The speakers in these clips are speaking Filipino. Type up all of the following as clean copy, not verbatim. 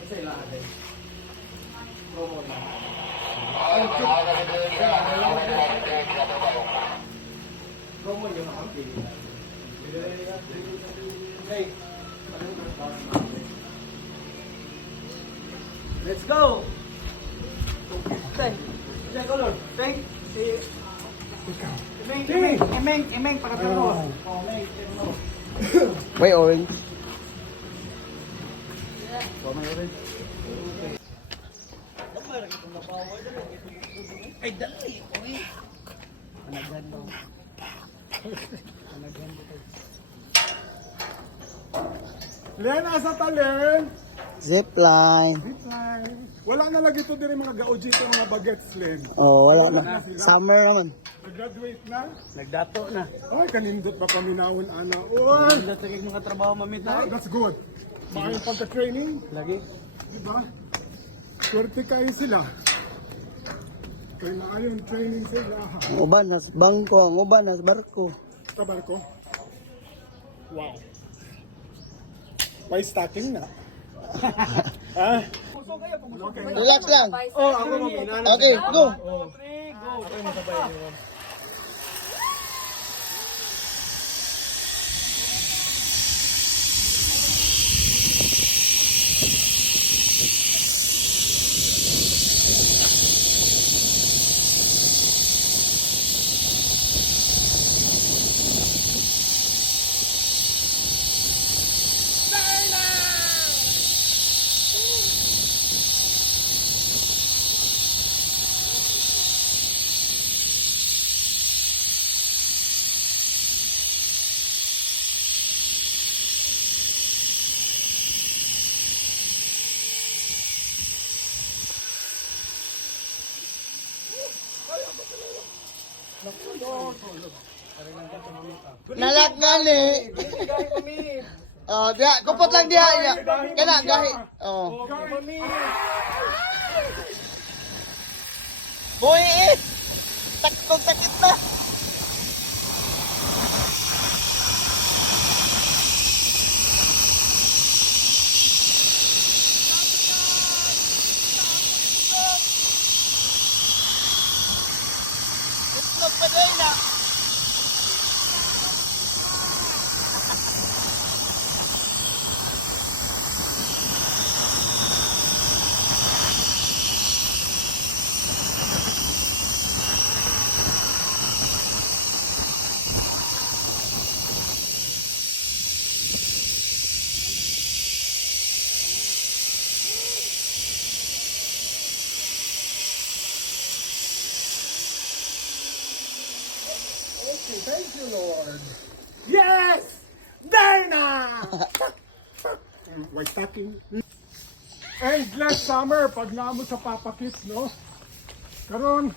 Kasi ilaan din. Promo na. Promo yung nakapili. Hey, let's go! Tay, isa color. Tay, Emeng, para taro. Oh, Emeng, May orange. oh, may orange. Ay, dali. Uy. Panagan mo. Panagan mo. Len, asa ta, Len? Zipline. Zipline. Wala na lagi to din mga gaojito, mga bagets, Len. Oh, wala na. Summer naman. Nag-graduate na? Nagdato na. Ay, kanindot pa paminawon, ana. Uy! Nagdato mga trabaho mamita. That's good. Maayong pagka-training, Lagi. di ba? Swerte kayo sila. Kaya maayong training sila. Ang uban nas bangko, ang uban nas barko. Sa barko. Wow. May stacking na. Ha? Okay. Relax lang. Oh, ako maminana. Okay, go. Go. Ako yung masabay niyo. Nalag gali. Oh, dia, kupot lang dia. Kana gahi. Oh. Boy, takot sakit na. Itlog pa din na. Thank you, Lord. Yes! Dana! May stacking. Endless summer pag naamo sa papakit, no? Karon,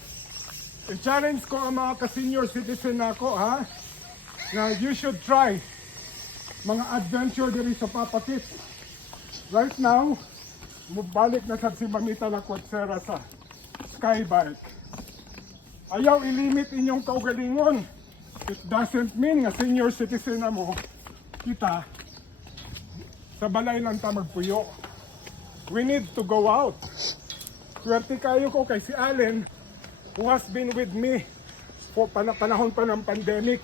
i-challenge ko ang mga ka-senior citizen ako, ha? Na you should try mga adventure diri sa papakit. Right now, mubalik na sad si Mamita na Quatsera sa skybike. Ayaw ilimit inyong kaugalingon. It doesn't mean nga senior citizen na mo, kita, sa balay lang ta magpuyo. We need to go out. Swerte kayo ko kay si Allen, who has been with me for panahon pa ng pandemic.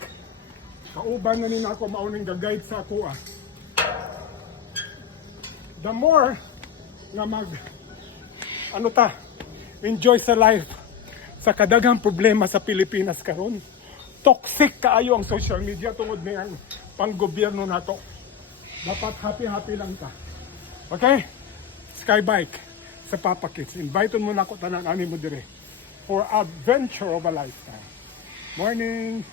Kauban na nina ako mauning gag-guide sa ako. The more nga enjoy sa life sa kadaghang problema sa Pilipinas karon. Toxic kaayo ang social media tungod niyang panggobyerno nato. Dapat happy lang ta. Okay? Skybike sa Papa Kids. Invite mo na ako tanan ani mo dire for adventure of a lifetime. Morning.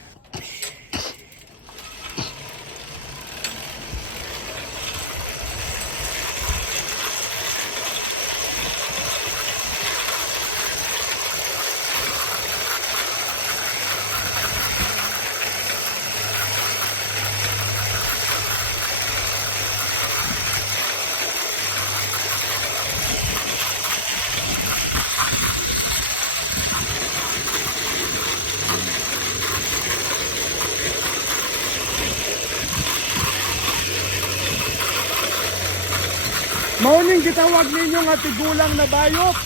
Mauning gitawag ninyo nga tigulang na bayot.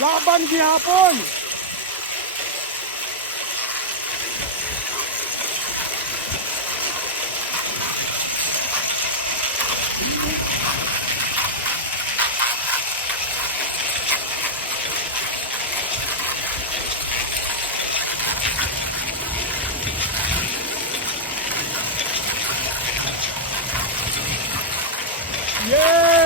Laban gihapon. Yes!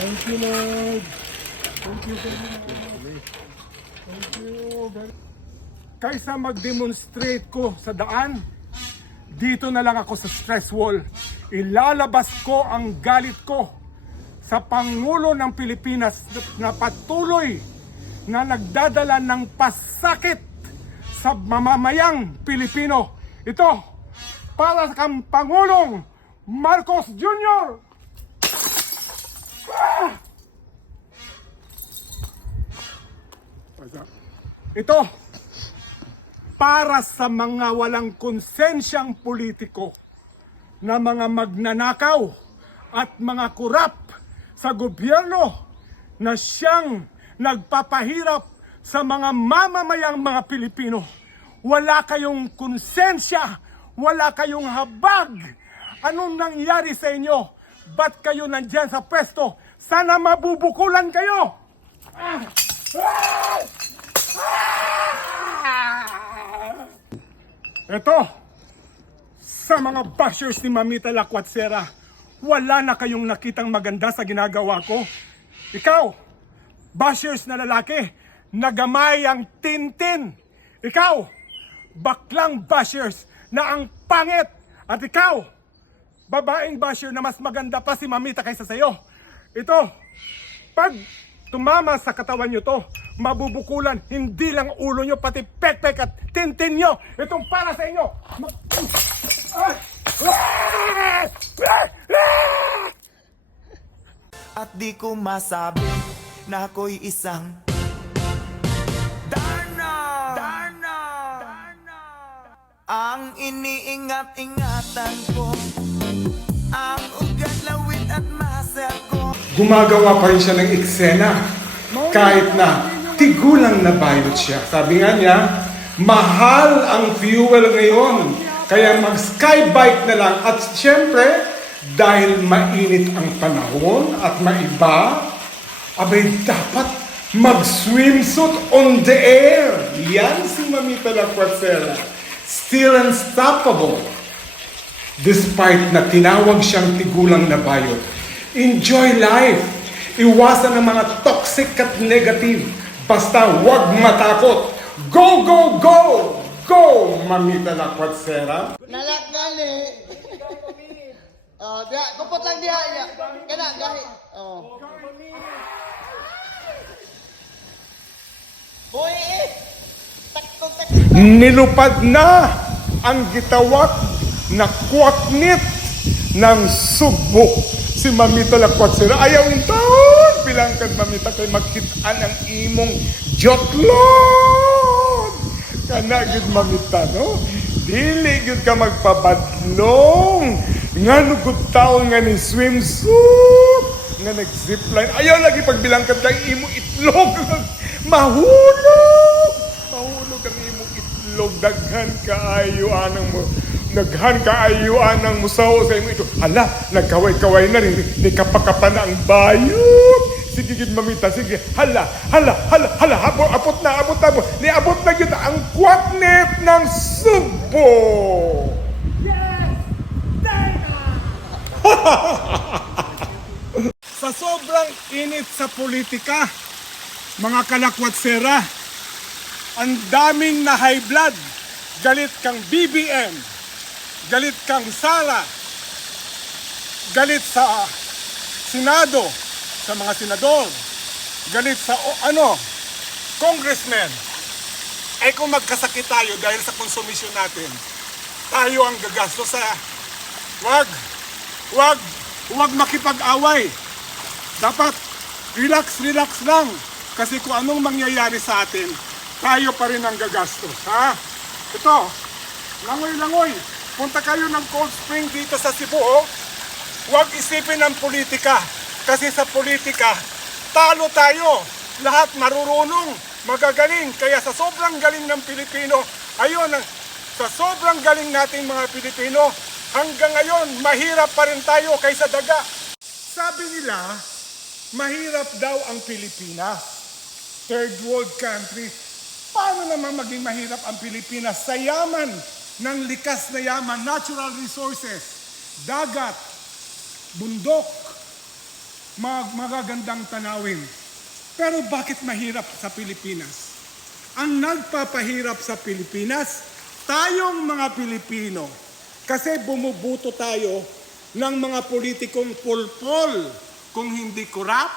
Thank you, Lord. Thank you very much. Thank you. Kaysa mag-demonstrate ko sa daan, dito na lang ako sa stress wall. Ilalabas ko ang galit ko sa Pangulo ng Pilipinas na patuloy na nagdadala ng pasakit sa mamamayang Pilipino. Ito, para sa Pangulong Marcos Jr. Ito, para sa mga walang konsensyang politiko na mga magnanakaw at mga kurap sa gobyerno na siyang nagpapahirap sa mga mamamayang mga Pilipino. Wala kayong konsensya, wala kayong habag. Anong nangyari sa inyo? Ba't kayo nandyan sa pwesto? Sana mabubukulan kayo! Ito, sa mga bashers ni Mamita Lacuatsera, wala na kayong nakitang maganda sa ginagawa ko. Ikaw, bashers na lalaki, nagamay ang tintin. Ikaw, baklang bashers na ang pangit. At ikaw, babaeng basher na mas maganda pa si Mamita kaysa sa'yo. Ito, pag tumama sa katawan nyo to, mabubukulan, hindi lang ulo nyo, pati pekpek at tintin nyo. Itong para sa inyo. At di ko masabi na ako'y isang Darna! Darna! Darna! Ang iniingat-ingatan ko, ang ugat, lawit at muscle ko. Gumagawa pa rin siya ng eksena kahit na tigulang na bayot siya. Sabi nga niya, mahal ang fuel ngayon, kaya mag-skybike na lang. At syempre, dahil mainit ang panahon at maiba, abay dapat mag-swimsuit on the air. Yan si Mamita Lacuatsera. Still unstoppable. Despite na tinawag siyang tigulang na bayot. Enjoy life. Iwasan ang mga toxic at negative. Basta huwag matakot. Go, go, go! Go, Mamita Lacuatsera. Nalakgali. Oh, dia, kupot lang dia. Kena gahi. Oh. Boy, Nilupad na ang gitawat na kwaknit ng Subo. Si Mamita Lacuatsera ayaw yung taon. Bilangkan Mamita kay magkitaan ang imong jotlon. Kana gid Mamita, no? Dili gid ka magpabadlong. Nga nugod taon nga ni swimsuit. nga nag-zipline. Ayaw lagi pagbilangkad kay imo itlog. Mahulog! Mahulog ang imo itlog. Daghan kaayo anang mo. Daghan kaayo anang musaw sa imo ito. Hala, nagkaway-kaway na rin. Di kapakapan na ang bayot. Sige gid mamita, sige. Hala, abot na. Niabot na yun ang kwatnet ng Subo. Sa sobrang init sa politika, mga kalakwatsera, ang daming na high blood. Galit kang BBM, galit kang Sara, galit sa Senado, sa mga senador, galit sa congressman. Ay kung magkasakit tayo dahil sa konsumisyon natin, tayo ang gagastos sa Huwag makipag-away. Dapat relax lang. Kasi kung anong mangyayari sa atin, tayo pa rin ang gagastos. Ha? Ito, langoy. Punta kayo ng Cold Spring dito sa Cebu. Oh. Huwag isipin ang politika. Kasi sa politika, talo tayo. Lahat marurunong, magagaling. Kaya sa sobrang galing ng Pilipino, sa sobrang galing nating mga Pilipino, hanggang ngayon, mahirap pa rin tayo kaysa daga. Sabi nila, mahirap daw ang Pilipinas. Third world country. Paano naman maging mahirap ang Pilipinas sa yaman ng likas na yaman, natural resources, dagat, bundok, magagandang tanawin. Pero bakit mahirap sa Pilipinas? Ang nagpapahirap sa Pilipinas, tayong mga Pilipino. Kasi bumubuto tayo ng mga politikong pulpol, kung hindi kurap,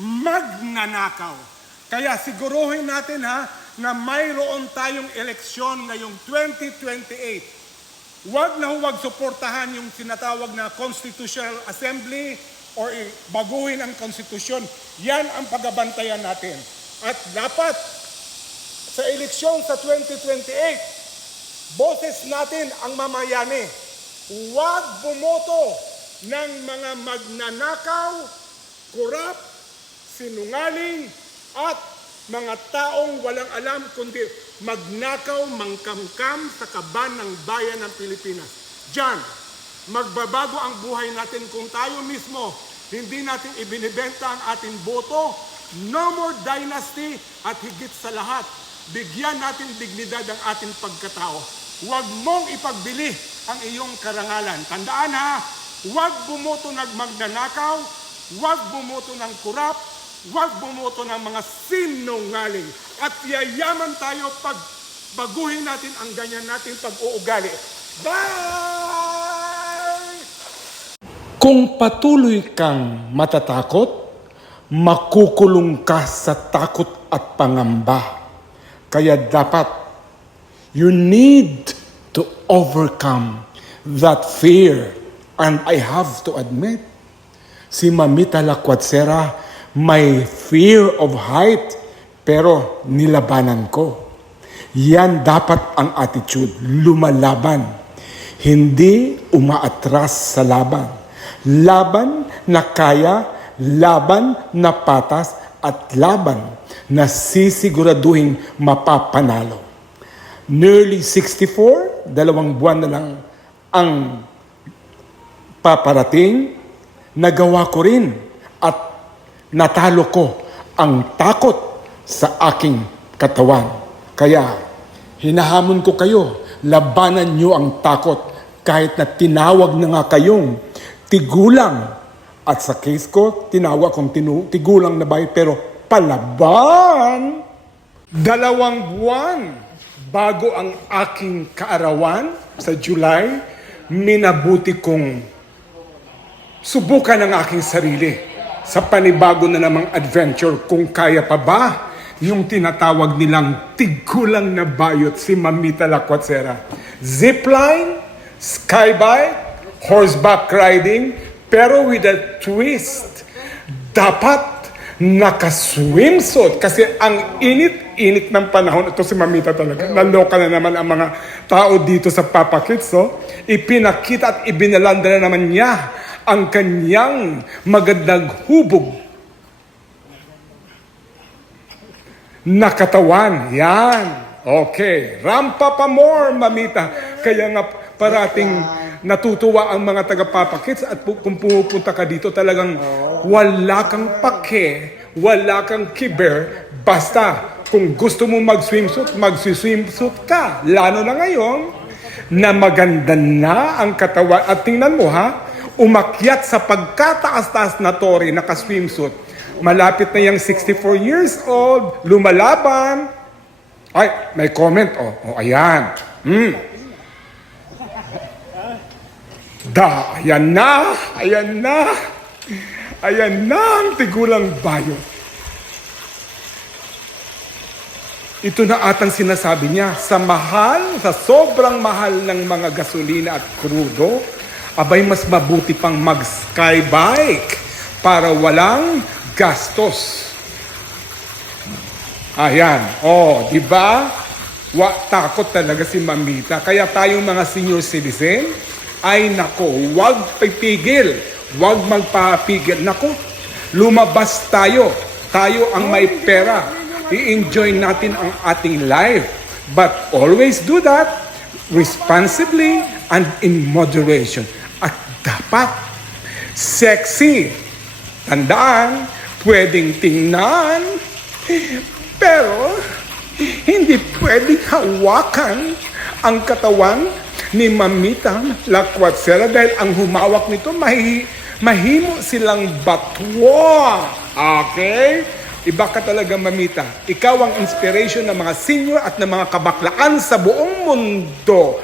magnanakaw. Kaya siguruhin natin na mayroon tayong eleksyon ngayong 2028. Huwag suportahan yung sinatawag na Constitutional Assembly or baguhin ang konstitusyon. Yan ang pagabantayan natin. At dapat sa eleksyon sa 2028, boses natin ang mamayani. Huwag bumoto ng mga magnanakaw, kurap, sinungaling, at mga taong walang alam kundi magnakaw, mangkamkam sa kaban ng bayan ng Pilipinas. Diyan, magbabago ang buhay natin kung tayo mismo hindi natin ibinibenta ang ating boto. No more dynasty at higit sa lahat, bigyan natin dignidad ang ating pagkatao. Huwag mong ipagbili ang iyong karangalan. Tandaan huwag bumoto ng magnanakaw, huwag bumoto ng kurap, huwag bumoto ng mga sinungaling. At yayaman tayo pag baguhin natin ang ganyan natin pag-uugali. Bye! Kung patuloy kang matatakot, makukulong ka sa takot at pangamba. Kaya dapat you need to overcome that fear. And I have to admit, si Mamita Lakwatsera may fear of height, pero nilabanan ko. Yan dapat ang attitude, lumalaban. Hindi umaatras sa laban. Laban na kaya, laban na patas, at laban na sisiguraduhin mapapanalo. Nearly 64, 2 buwan na lang ang paparating, nagawa ko rin at natalo ko ang takot sa aking katawan. Kaya hinahamon ko kayo, labanan nyo ang takot kahit na tinawag na nga kayong tigulang. At sa case ko, tinawag kong tigulang na bay, pero palaban. 2 buwan bago ang aking kaarawan sa July, minabuti kong subukan ang aking sarili sa panibago na namang adventure kung kaya pa ba yung tinatawag nilang tigulang na bayot si Mamita Lakwatsera. Zipline, skybike, horseback riding, pero with a twist. Dapat naka-swimsuit kasi ang init ng panahon. Ito si Mamita talaga. Naloka na naman ang mga tao dito sa Papa Kids. Ipinakita at ibinalanda na naman niya ang kanyang magandang hubog na katawan. Yan. Okay. Rampa pa more, mamita. Kaya nga parating natutuwa ang mga taga-Papa Kids at kung pumupunta ka dito talagang wala kang pake, wala kang kiber, basta kung gusto mo mag-swimsuit, mag-swimsuit ka. Lalo na ngayon na maganda na ang katawan. At tingnan mo ha, umakyat sa pagkataas-taas na tori, naka-swimsuit. Malapit na yung 64 years old, lumalaban. Ay, may comment. Oh, ayan. Ayan na. Ayan na ang tigulang bayo. Ito na atang sinasabi niya, sa sobrang mahal ng mga gasolina at krudo, abay mas mabuti pang mag-skybike para walang gastos. Ayan. Di ba? Takot talaga si Mamita. Kaya tayong mga senior citizen, ay nako, wag pipigil. Wag magpapigil. Nako, lumabas tayo. Tayo ang may pera. I-enjoy natin ang ating life. But always do that responsibly and in moderation. At dapat sexy. Tandaan, pwedeng tingnan, pero hindi pwedeng hawakan ang katawan ni Mamita Lacuatsera dahil ang humawak nito mahimo silang batwa. Okay? Iba ka talaga, Mamita. Ikaw ang inspiration ng mga senior at ng mga kabaklaan sa buong mundo.